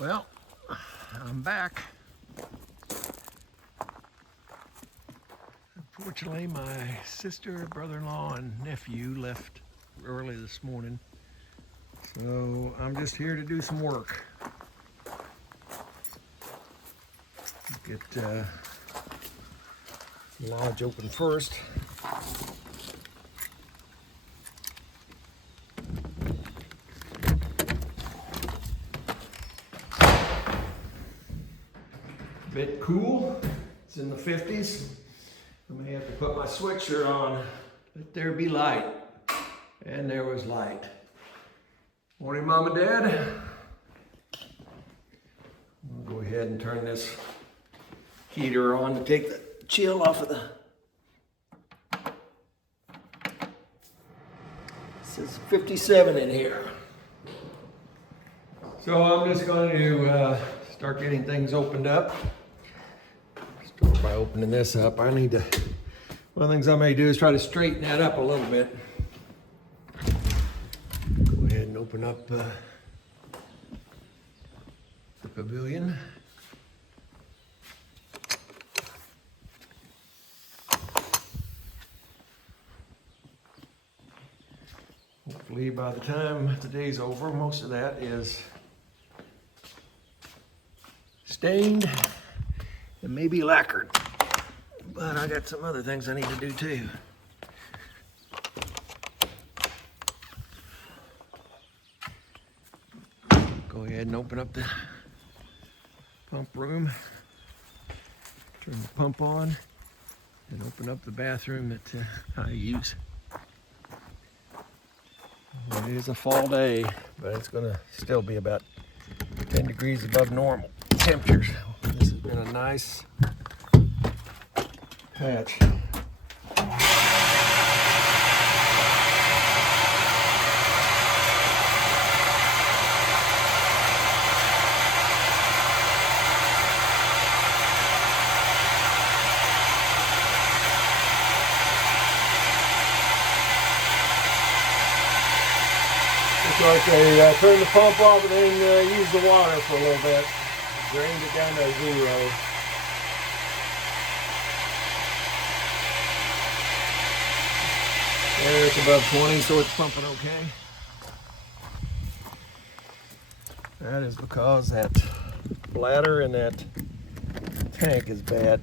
Well, I'm back. Unfortunately, my sister, brother-in-law, and nephew left early this morning. So I'm just here to do some work. Get the lodge open first. Bit cool. It's in the 50s. I may have to put my sweatshirt on. Let there be light. And there was light. Morning, Mom and Dad. I'll go ahead and turn this heater on to take the chill off of the. It says 57 in here. So I'm just going to start getting things opened up. Start by opening this up. One of the things I may do is try to straighten that up a little bit. Go ahead and open up the pavilion. Hopefully by the time the day's over, most of that is stained and maybe lacquered. But I got some other things I need to do too. Go ahead and open up the pump room. Turn the pump on and open up the bathroom that I use. It is a fall day, but it's going to still be about 10 degrees above normal temperatures. This has been a nice patch. It's like they turned the pump off and then used the water for a little bit. Drained it down to 0. There, it's above 20, so it's pumping okay. That is because that bladder in that tank is bad.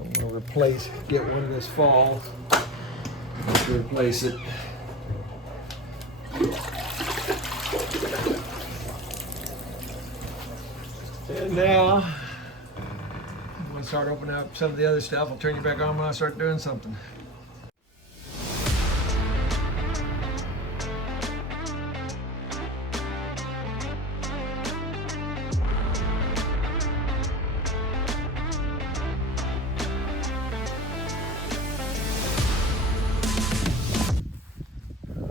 I'm going to get one this fall to replace it. And now, I'm going to start opening up some of the other stuff. I'll turn you back on when I start doing something.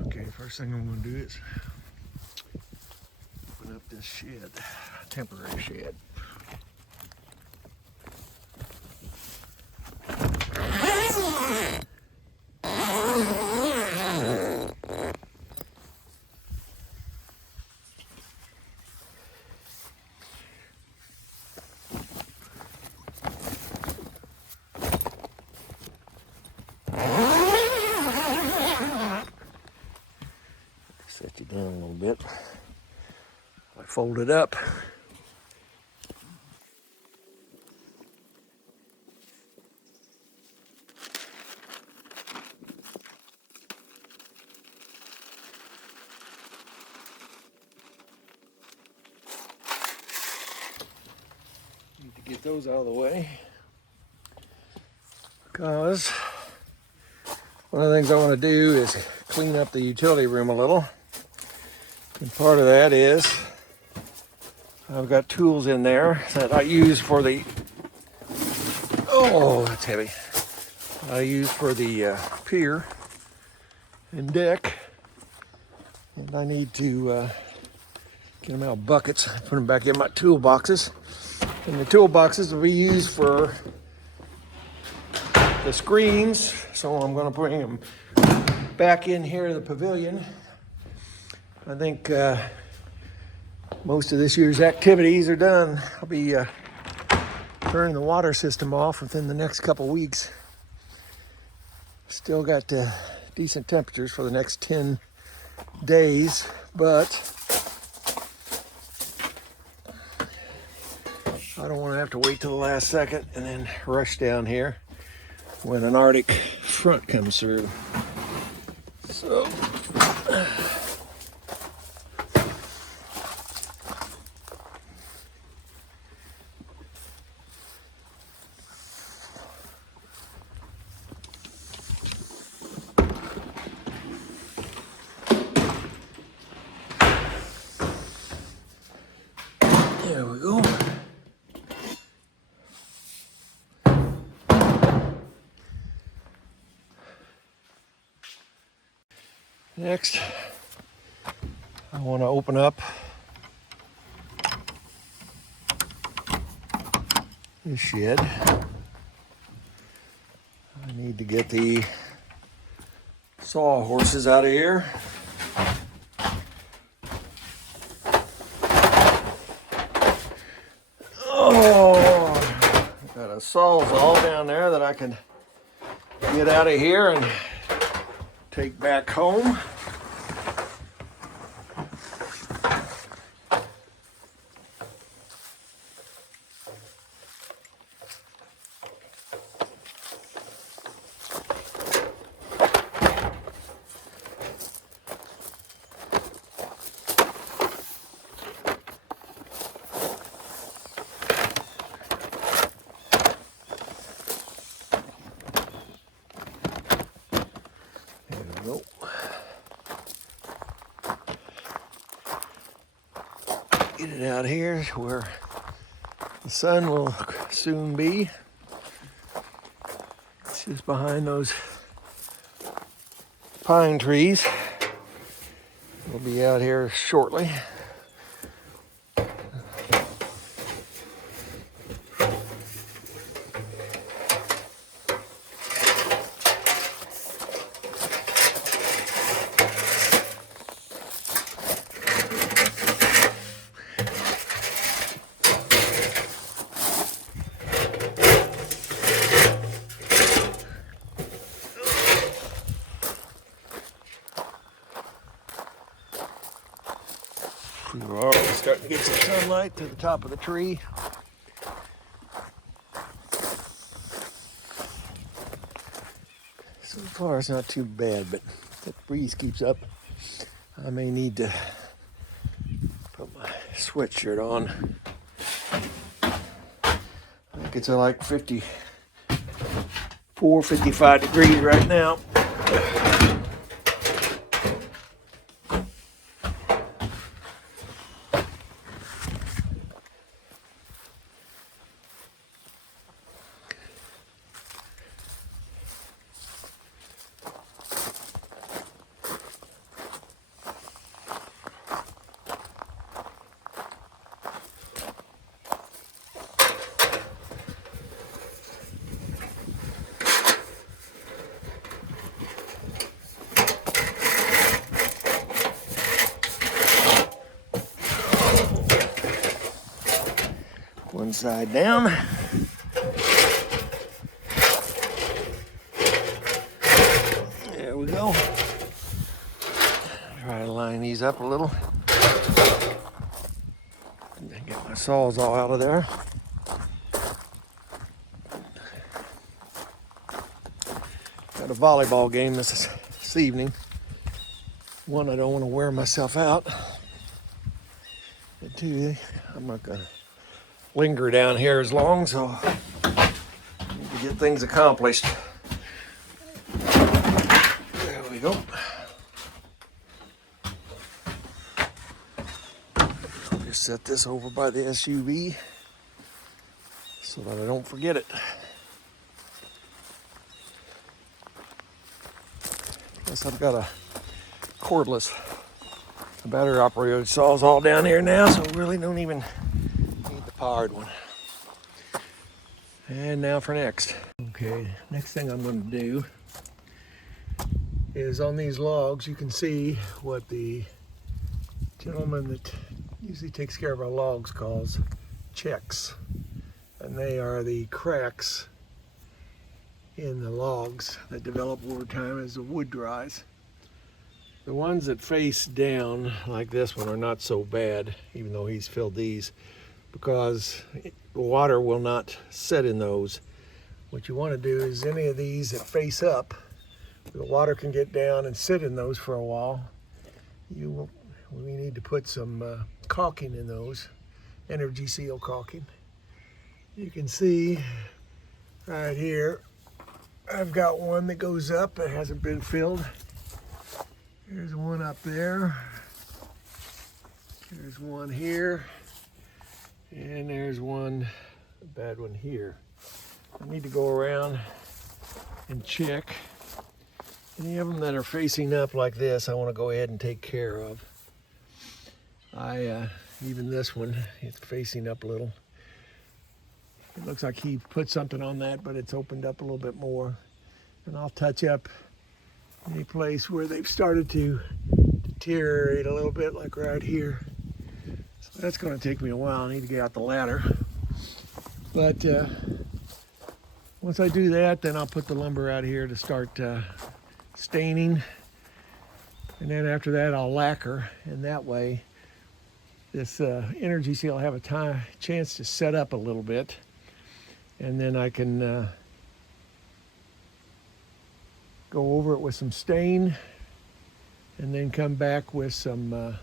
Okay, first thing I'm going to do is open up this shed, temporary shed. Set you down a little bit. I fold it up. Need to get those out of the way because one of the things I want to do is clean up the utility room a little. And part of that is I've got tools in there that I use for the, oh, that's heavy. I use for the pier and deck. And I need to get them out of buckets, put them back in my toolboxes. And the toolboxes will be used for the screens. So I'm going to bring them back in here to the pavilion. I think most of this year's activities are done. I'll be turning the water system off within the next couple weeks. Still got decent temperatures for the next 10 days, but I don't want to have to wait till the last second and then rush down here when an Arctic front comes through. So there we go. Next, I want to open up this shed. I need to get the sawhorses out of here. Oh, got a sawzall down there that I can get out of here and take back home. Nope. Get it out here where the sun will soon be. It's just behind those pine trees. We'll be out here shortly. We're already starting to get some sunlight to the top of the tree. So far it's not too bad, but if that breeze keeps up, I may need to put my sweatshirt on. I think it's like 54, 55 degrees right now. One side down. There we go. Try to line these up a little. Get my saws all out of there. Got a volleyball game this evening. One, I don't want to wear myself out. And two, I'm not gonna linger down here as long, so I need to get things accomplished. There we go. I'll just set this over by the SUV so that I don't forget it. Plus I've got a cordless battery operated saws all down here now, so really don't even need the powered one. And now for next. Okay, next thing I'm going to do is on these logs you can see what the gentleman that usually takes care of our logs called checks. And they are the cracks in the logs that develop over time as the wood dries. The ones that face down, like this one, are not so bad, even though he's filled these, because the water will not set in those. What you want to do is any of these that face up, the water can get down and sit in those for a while. We need to put some caulking in those, energy seal caulking. You can see right here, I've got one that goes up that hasn't been filled. There's one up there. There's one here. And there's one, a bad one here. I need to go around and check. Any of them that are facing up like this, I want to go ahead and take care of. Even this one, it's facing up a little. It looks like he put something on that, but it's opened up a little bit more. And I'll touch up any place where they've started to deteriorate a little bit, like right here. So that's going to take me a while. I need to get out the ladder. But once I do that, then I'll put the lumber out here to start staining. And then after that, I'll lacquer. And that way, this energy seal will have a chance to set up a little bit. And then I can go over it with some stain and then come back with some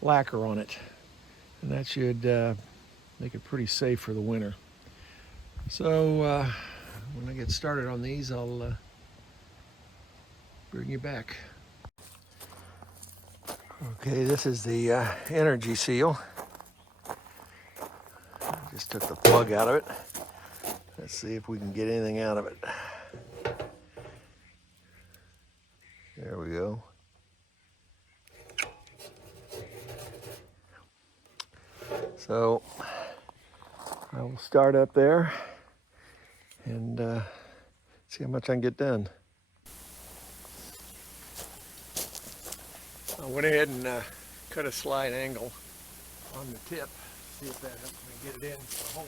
lacquer on it. And that should make it pretty safe for the winter. So when I get started on these, I'll bring you back. Okay, this is the energy seal. I just took the plug out of it. Let's see if we can get anything out of it. There we go. So I will start up there and see how much I can get done. I went ahead and cut a slight angle on the tip, see if that helps me get it in the hole.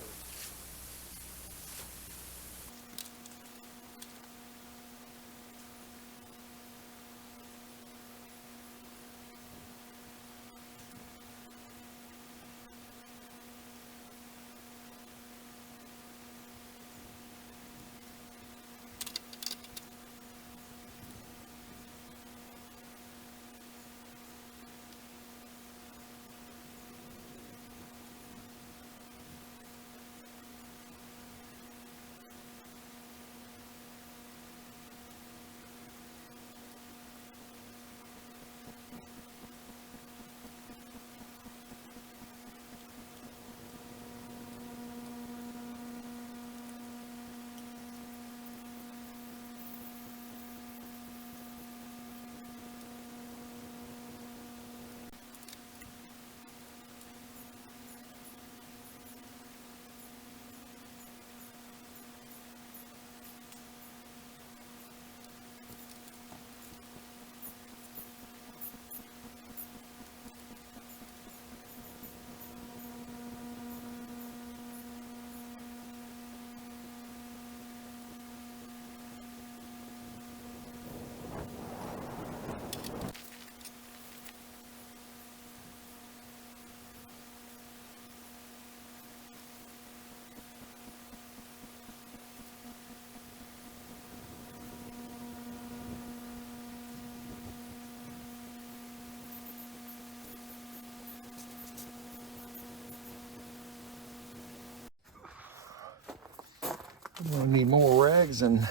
I'm gonna need more rags and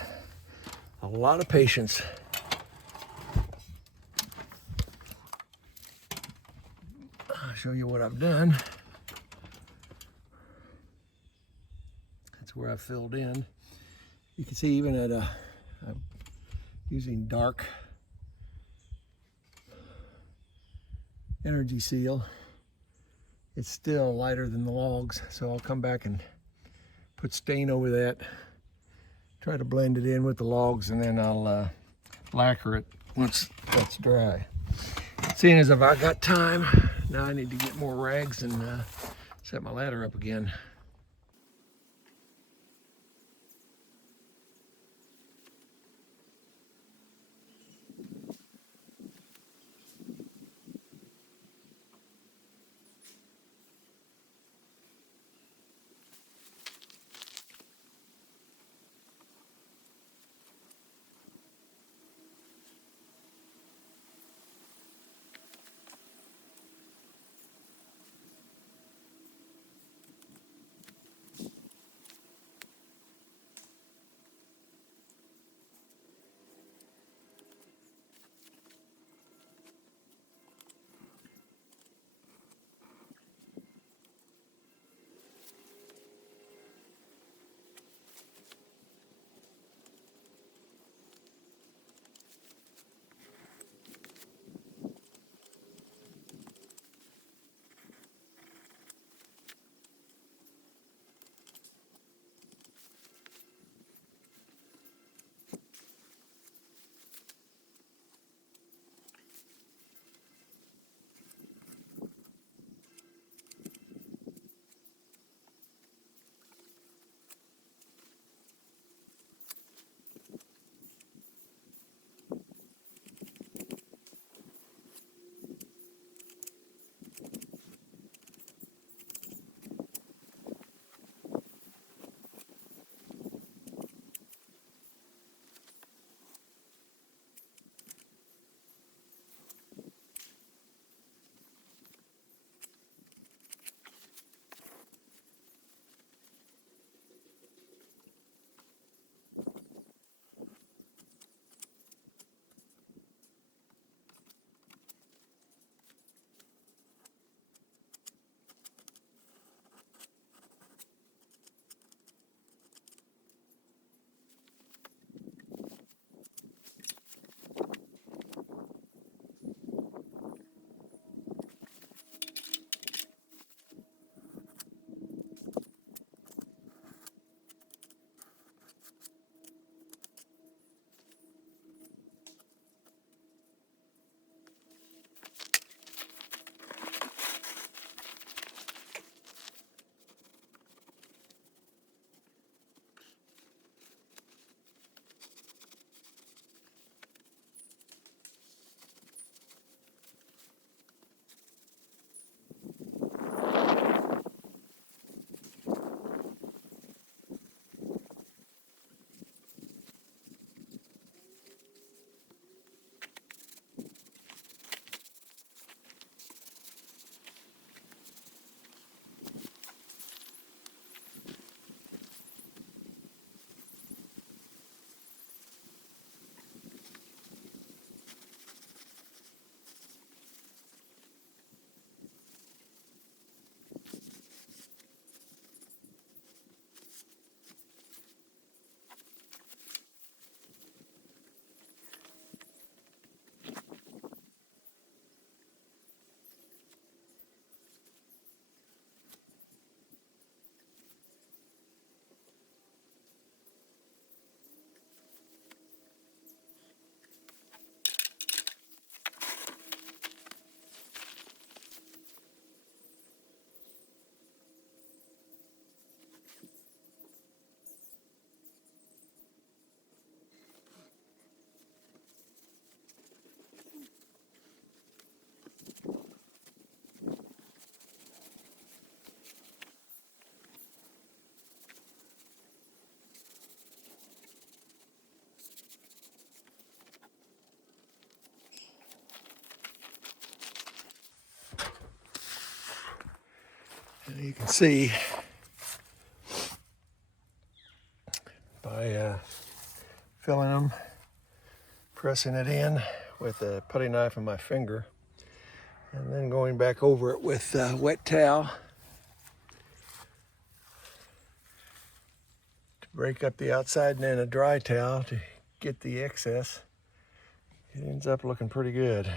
a lot of patience. I'll show you what I've done. That's where I filled in. You can see even at I'm using dark energy seal, it's still lighter than the logs, so I'll come back and put stain over that, try to blend it in with the logs, and then I'll lacquer it once that's dry. Seeing as if I got time, now I need to get more rags and set my ladder up again. And you can see by filling them, pressing it in with a putty knife and my finger, and then going back over it with a wet towel to break up the outside, and then a dry towel to get the excess. It ends up looking pretty good.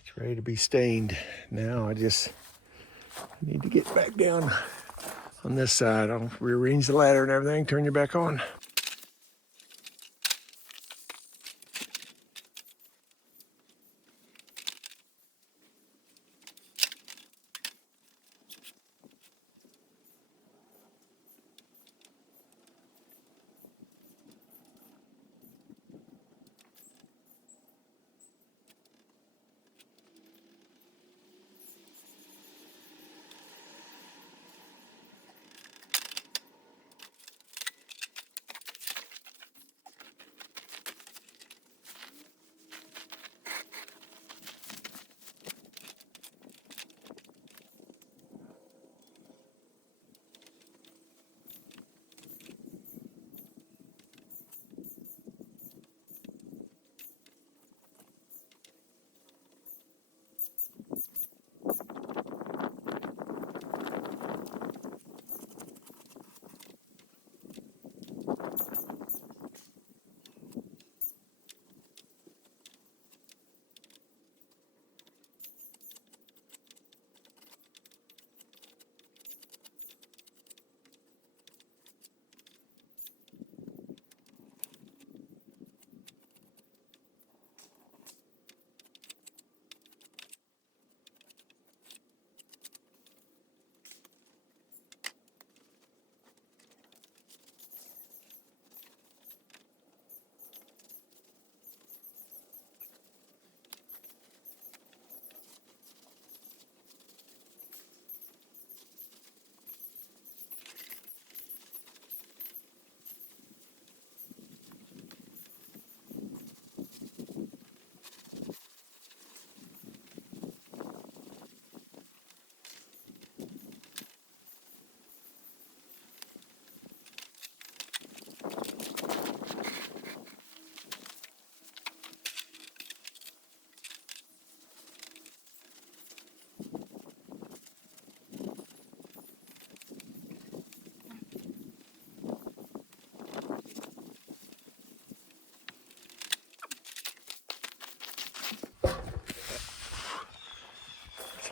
It's ready to be stained. Now I just need to get back down on this side. I'll rearrange the ladder and everything, turn you back on.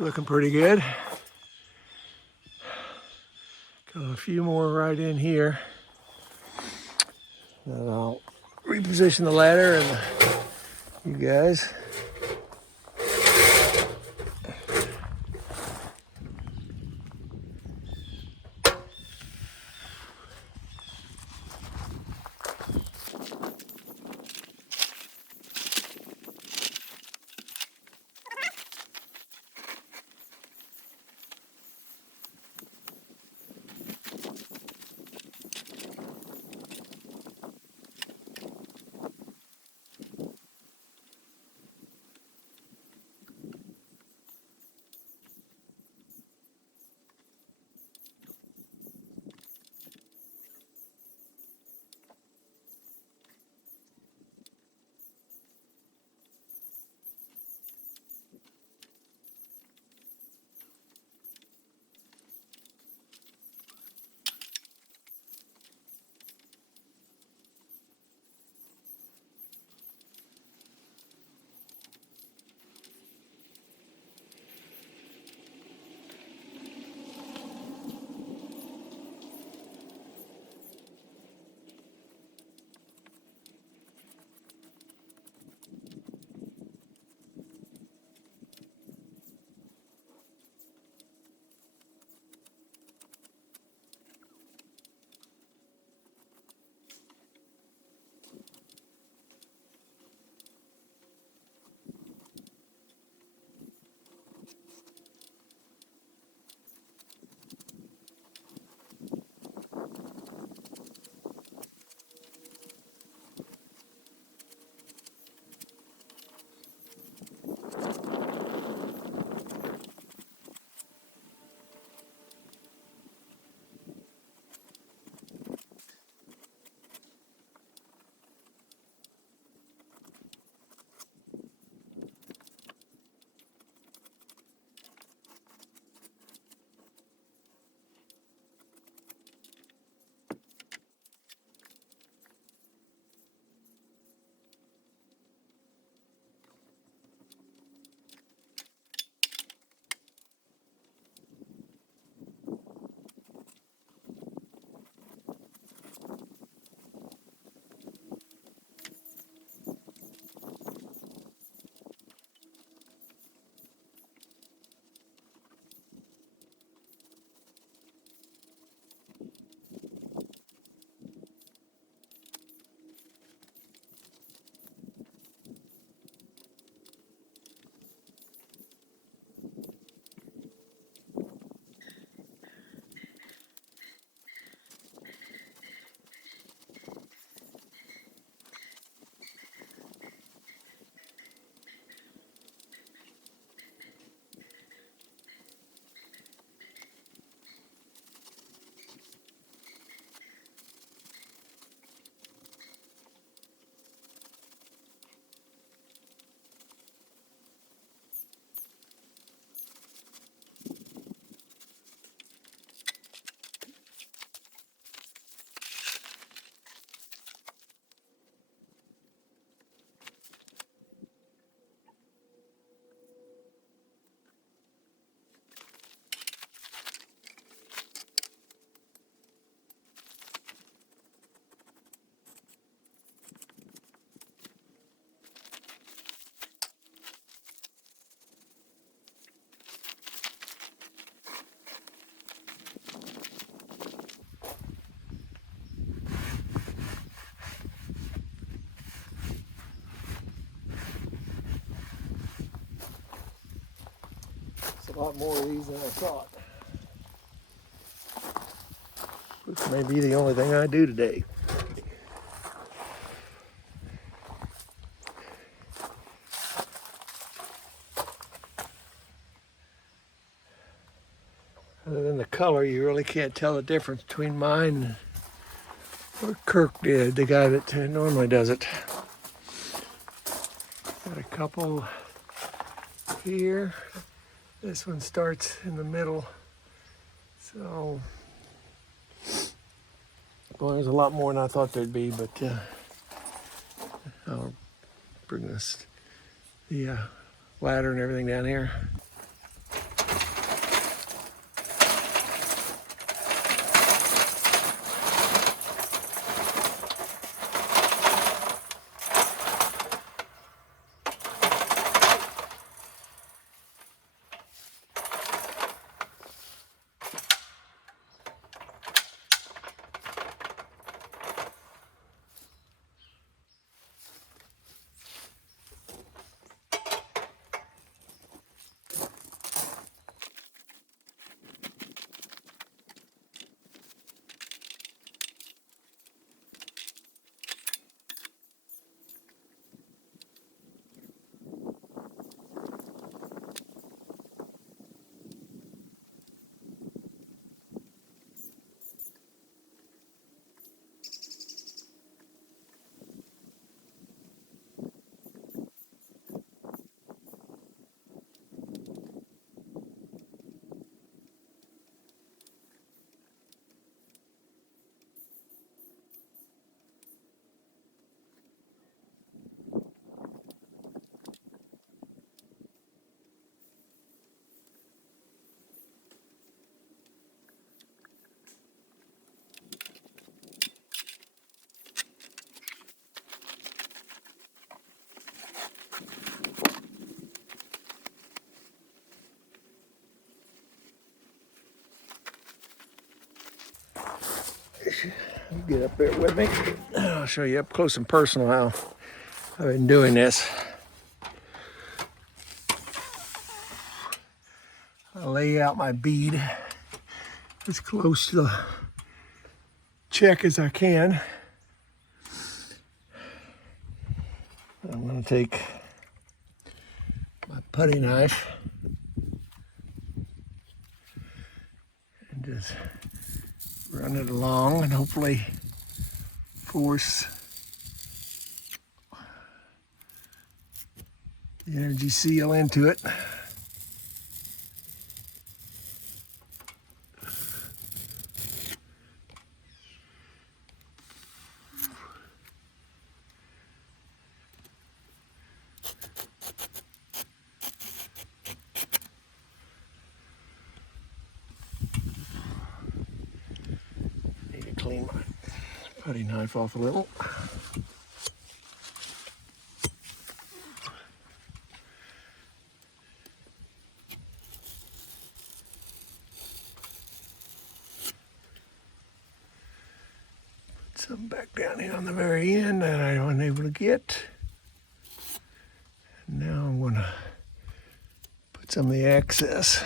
looking pretty good. Got a few more right in here. And I'll reposition the ladder and you guys. A lot more of these than I thought. This may be the only thing I do today. Other than the color, you really can't tell the difference between mine and what Kirk did, the guy that normally does it. Got a couple here. This one starts in the middle. So, well, there's a lot more than I thought there'd be, but I'll bring the ladder and everything down here. Get up there with me. I'll show you up close and personal how I've been doing this. I lay out my bead as close to the check as I can. I'm going to take my putty knife and just run it along and hopefully force the energy seal into it. Need to clean my putty knife off a little. Some back down here on the very end that I wasn't able to get. And now I'm going to put some of the excess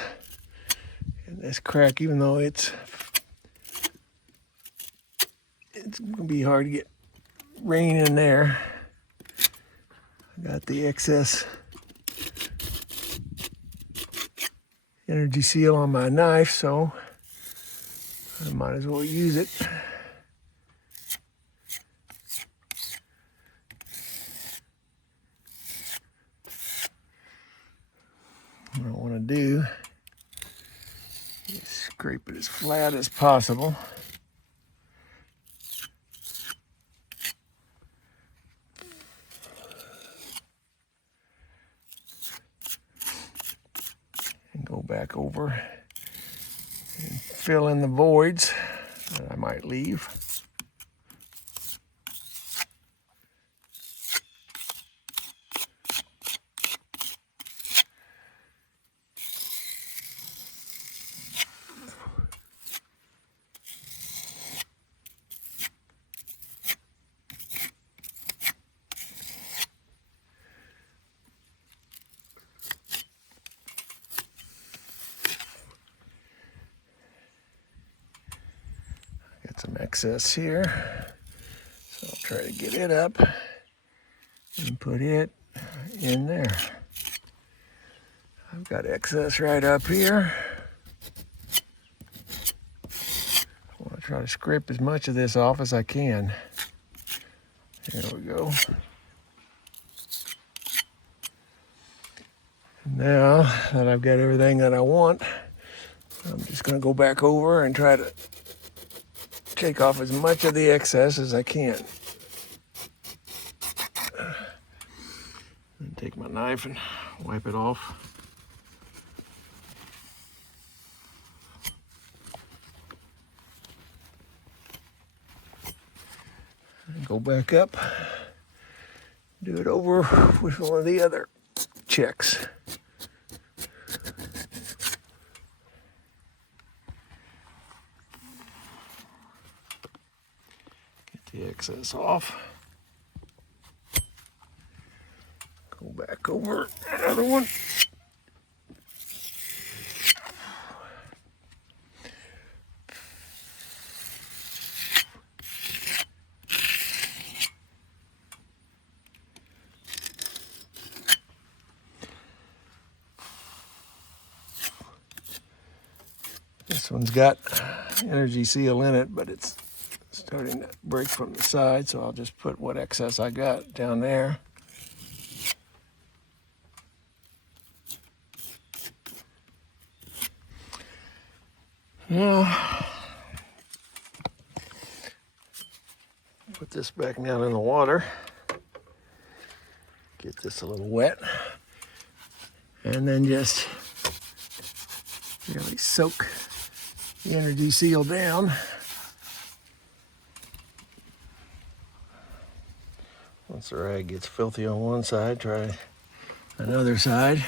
in this crack, even though it's going to be hard to get rain in there. I got the excess energy seal on my knife, so I might as well use it. What I want to do is scrape it as flat as possible. And go back over and fill in the voids that I might leave. Some excess here, so I'll try to get it up and put it in there. I've got excess right up here. I want to try to scrape as much of this off as I can. There we go. Now that I've got everything that I want, I'm just going to go back over and try to take off as much of the excess as I can. And take my knife and wipe it off. And go back up. Do it over with one of the other checks. The excess off. Go back over another one. This one's got energy seal in it, but it's starting to break from the side, so I'll just put what excess I got down there. Now, put this back down in the water. Get this a little wet. And then just really soak the energy seal down. Once the rag gets filthy on one side, try another side.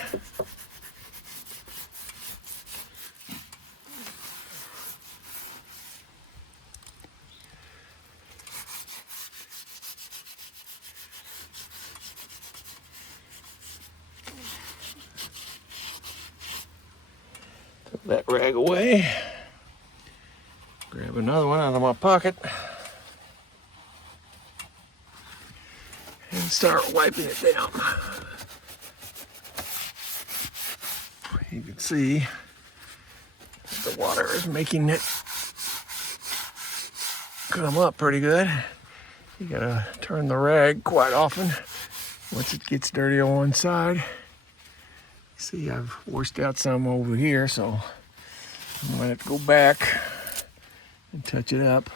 that rag away. Grab another one out of my pocket and start wiping it down. You can see the water is making it come up pretty good. You gotta turn the rag quite often once it gets dirty on one side. See, I've washed out some over here, so I'm gonna have to go back and touch it up.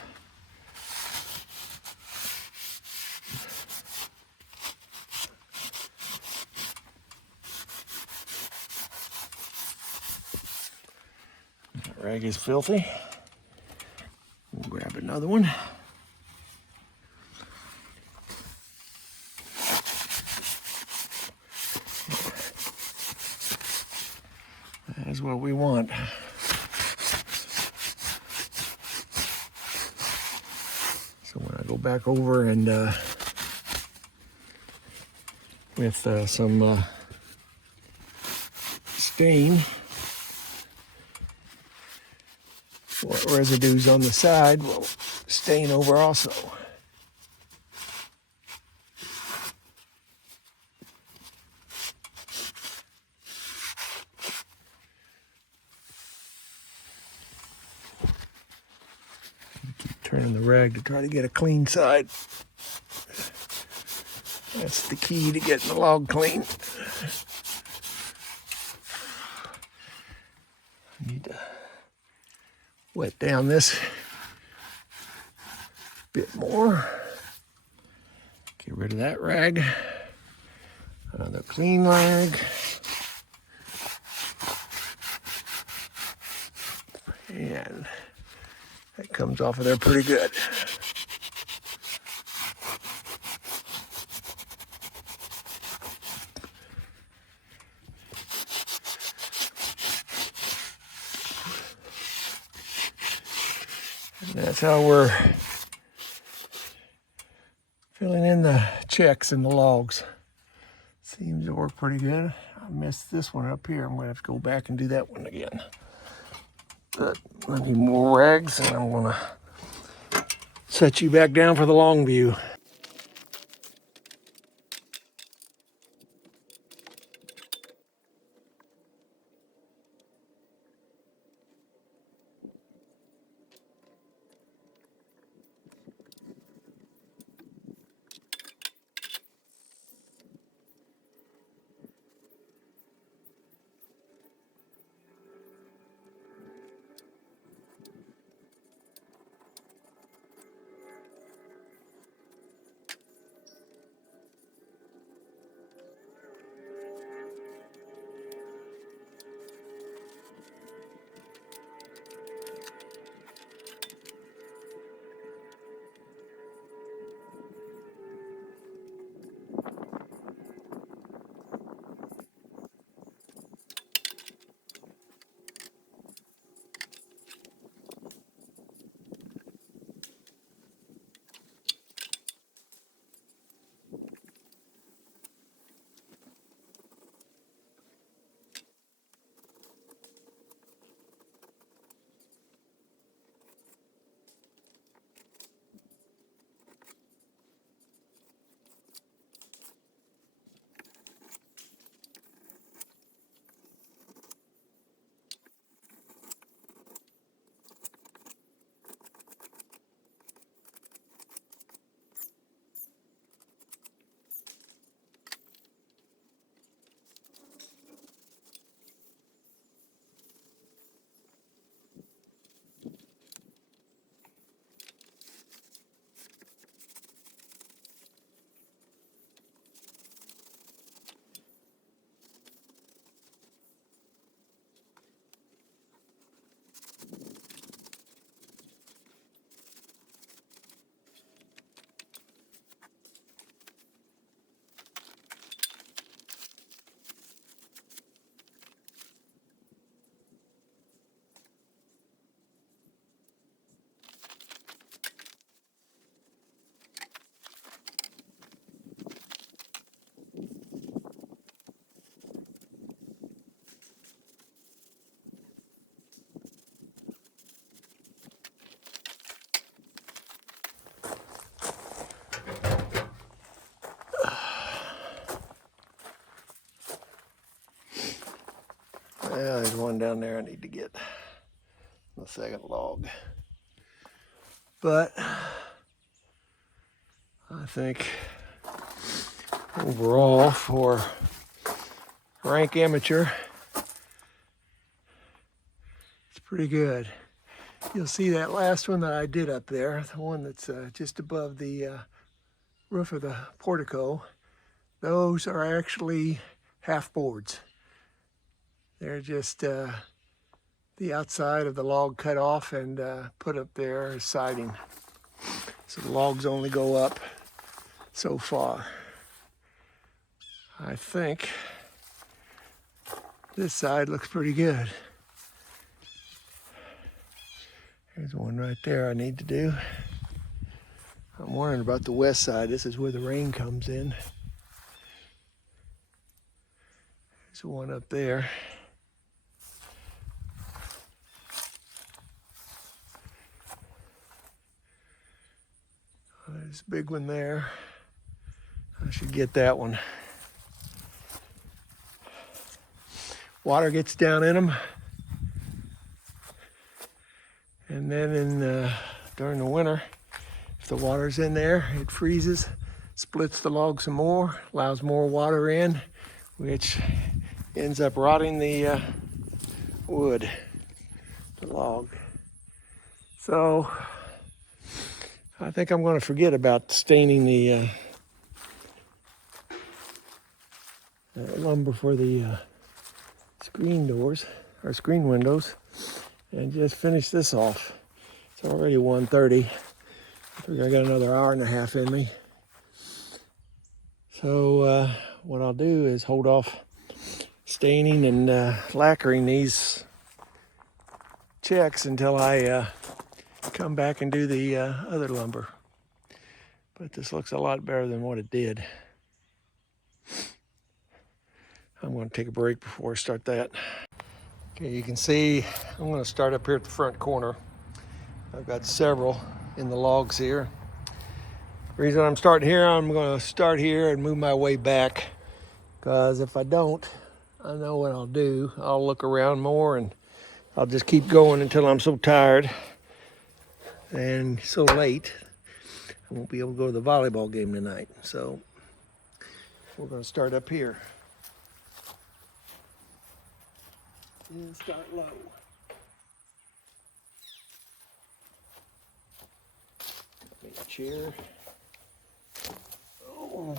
That rag is filthy. We'll grab another one. That's what we want. So when I go back over and with some stain, what residues on the side will stain over also. Keep turning the rag to try to get a clean side. That's the key to getting the log clean. I need to wet down this bit more. Get rid of that rag. Another clean rag. And that comes off of there pretty good. And that's how we're filling in the checks in the logs. Seems to work pretty good. I missed this one up here. I'm gonna have to go back and do that one again. But I need more rags, and I'm gonna set you back down for the long view. There's one down there I need to get, the second log. But I think overall for rank amateur, it's pretty good. You'll see that last one that I did up there, the one that's just above the roof of the portico. Those are actually half boards. They're just the outside of the log cut off and put up there as siding. So the logs only go up so far. I think this side looks pretty good. There's one right there I need to do. I'm wondering about the west side. This is where the rain comes in. There's one up there. There's a big one there. I should get that one. Water gets down in them. And then during the winter, if the water's in there, it freezes, splits the log some more, allows more water in, which ends up rotting the wood, the log. So I think I'm going to forget about staining the lumber for the screen doors or screen windows and just finish this off. It's already 1:30. I figure I got another hour and a half in me. So what I'll do is hold off staining and lacquering these checks until I come back and do the other lumber. But this looks a lot better than what it did. I'm going to take a break before I start that. Okay, you can see I'm going to start up here at the front corner. I've got several in the logs here. The reason I'm starting here, I'm going to start here and move my way back, because if I don't, I know what I'll do. I'll look around more and I'll just keep going until I'm so tired and so late I won't be able to go to the volleyball game tonight. So we're going to start up here and start low. Make a chair. Oh.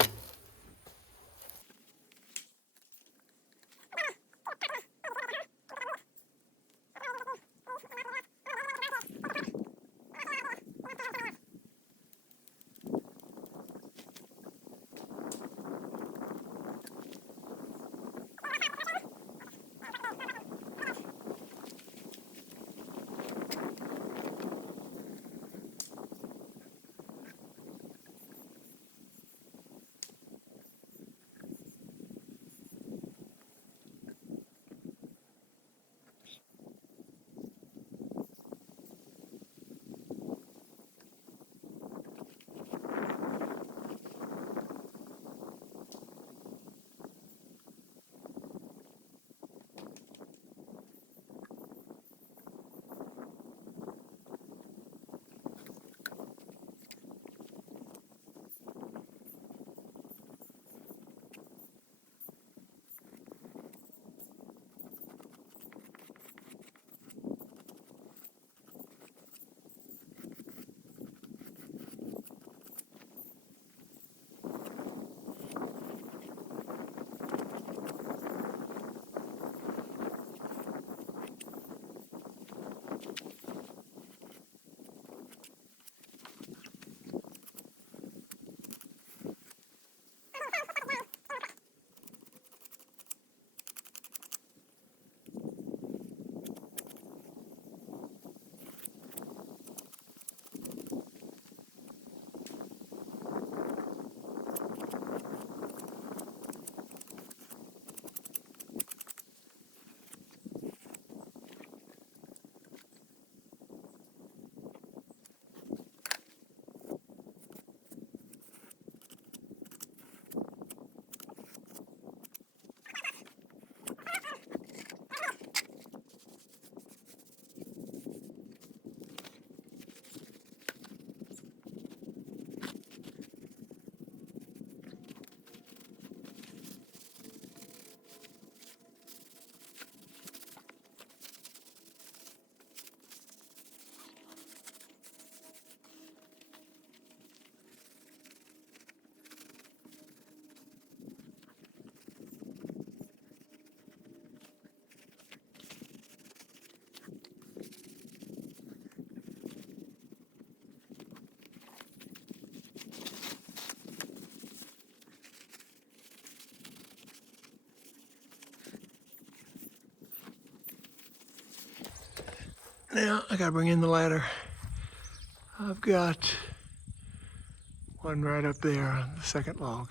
Now I gotta bring in the ladder. I've got one right up there on the second log.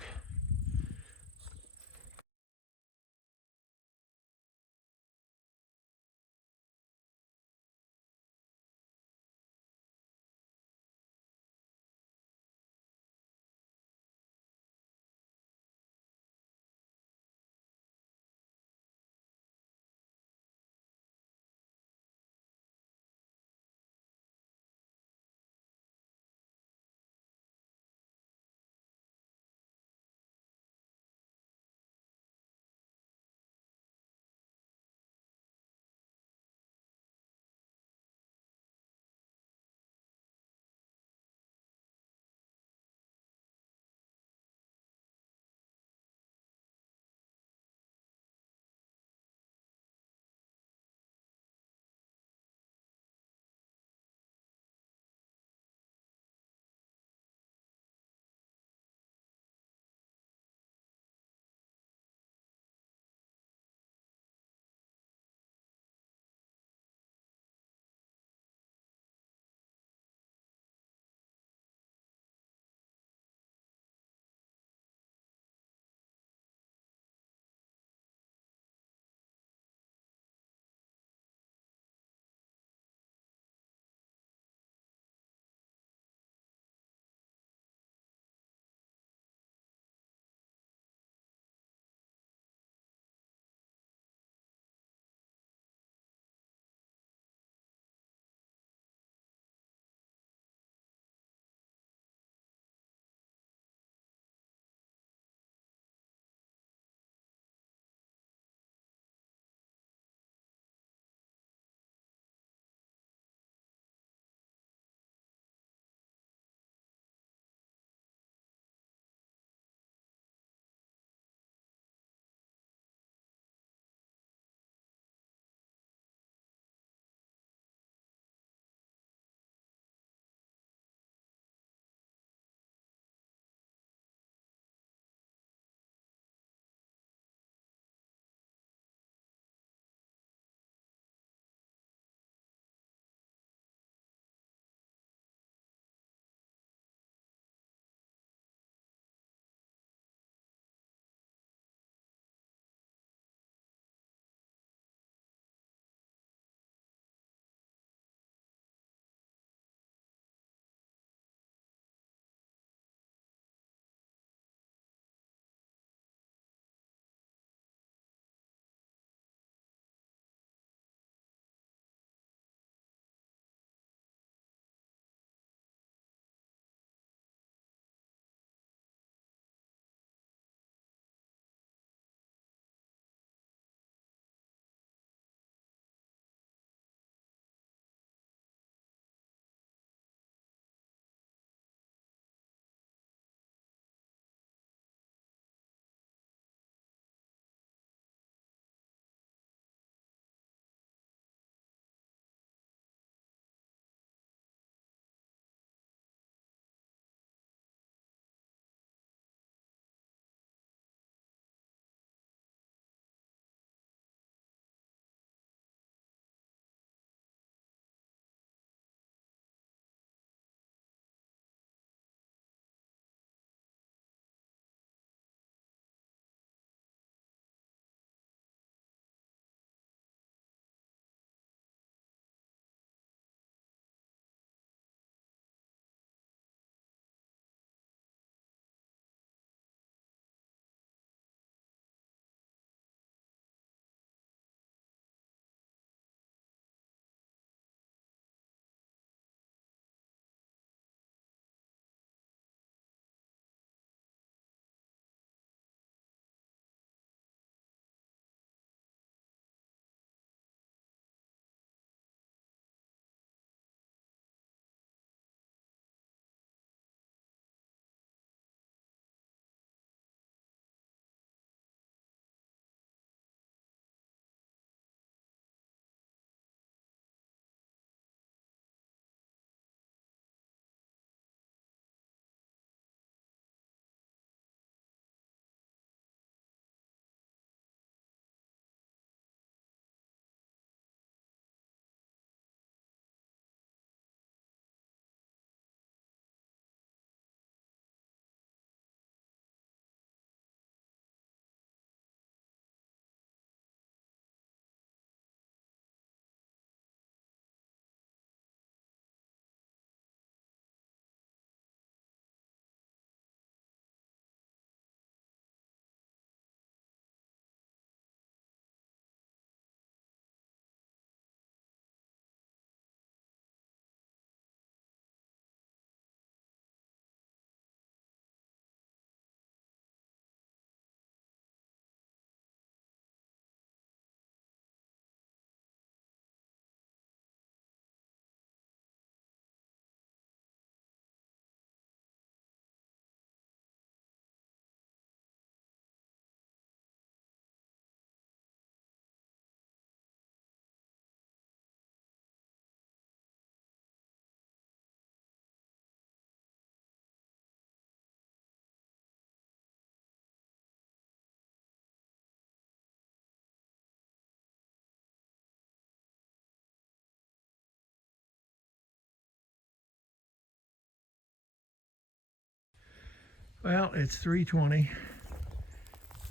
Well, it's 3:20.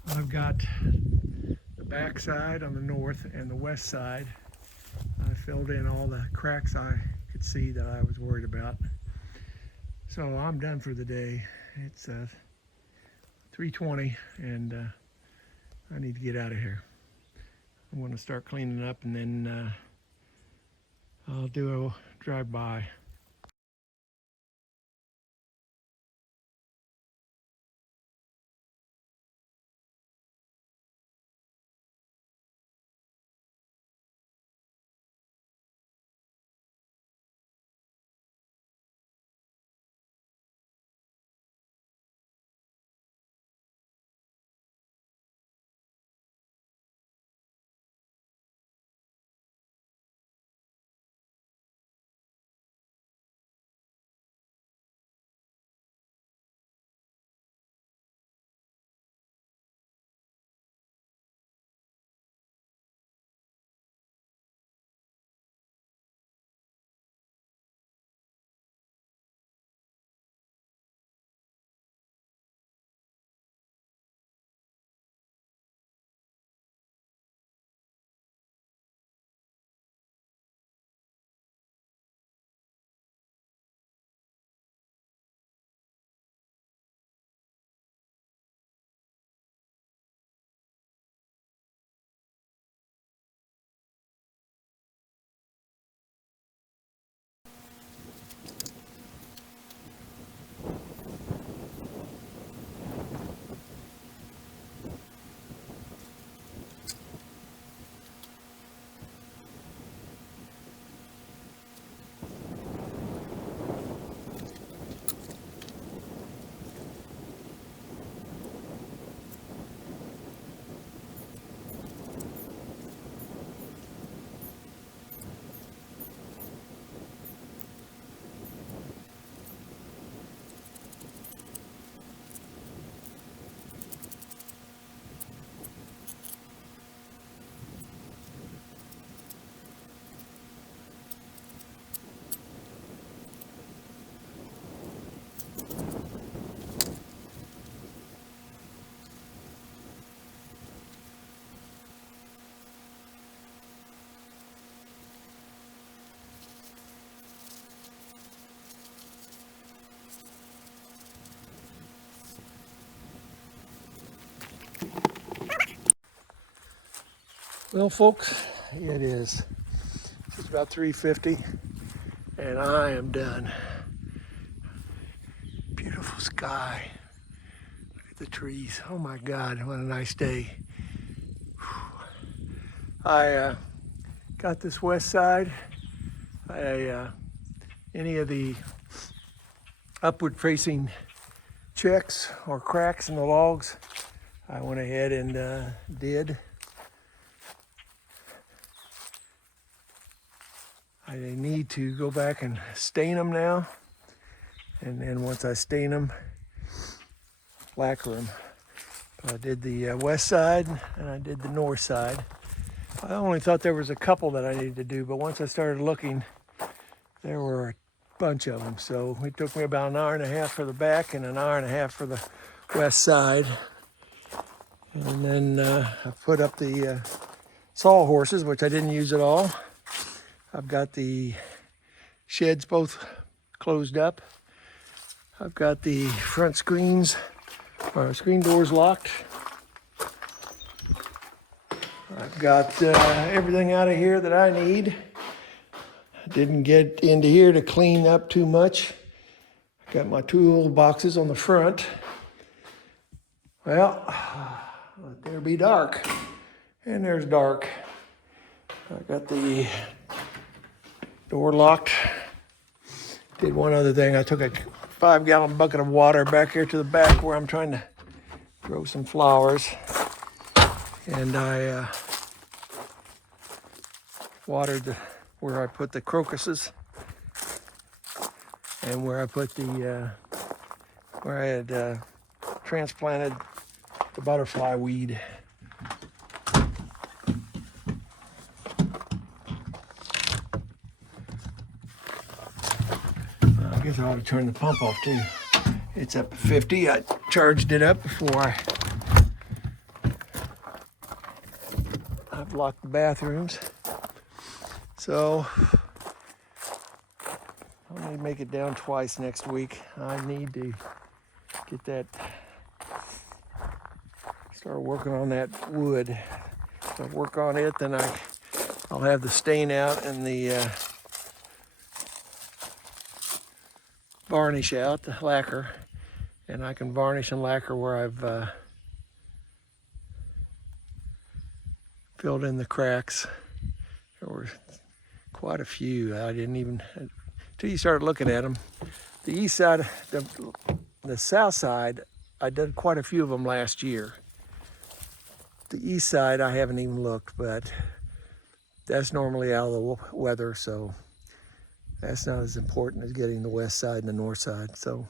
I've got the back side on the north and the west side. I filled in all the cracks I could see that I was worried about. So I'm done for the day. It's 3:20 and I need to get out of here. I'm going to start cleaning up and then I'll do a drive-by. Well, folks, it is just about 3:50 and I am done. Beautiful sky. Look at the trees. Oh my God, what a nice day. I got this west side. Any of the upward facing checks or cracks in the logs, I went ahead and did. I need to go back and stain them now, and then once I stain them, lacquer them. But I did the west side and I did the north side. I only thought there was a couple that I needed to do, but once I started looking, there were a bunch of them. So it took me about an hour and a half for the back and an hour and a half for the west side. And then I put up the sawhorses, which I didn't use at all. I've got the sheds both closed up. I've got the front screen doors locked. I've got everything out of here that I need. I didn't get into here to clean up too much. I got my tool boxes on the front. Well, let there be dark. And there's dark. I got the door locked. Did one other thing. I took a 5-gallon bucket of water back here to the back where I'm trying to grow some flowers. And I watered where I put the crocuses and where I put the, where I had transplanted the butterfly weed. I guess I ought to turn the pump off too. It's up to 50. I charged it up before I've locked the bathrooms. So I may make it down twice next week. I need to get that, start working on that wood. If I work on it, then I'll have the stain out and the varnish out, the lacquer, and I can varnish and lacquer where I've filled in the cracks. There were quite a few. I didn't even, until you started looking at them. The east side, the south side, I did quite a few of them last year. The east side, I haven't even looked, but that's normally out of the weather, so that's not as important as getting the west side and the north side. So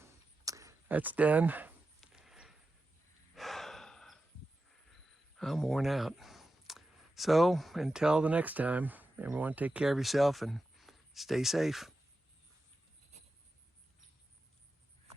that's done. I'm worn out. So until the next time, everyone take care of yourself and stay safe.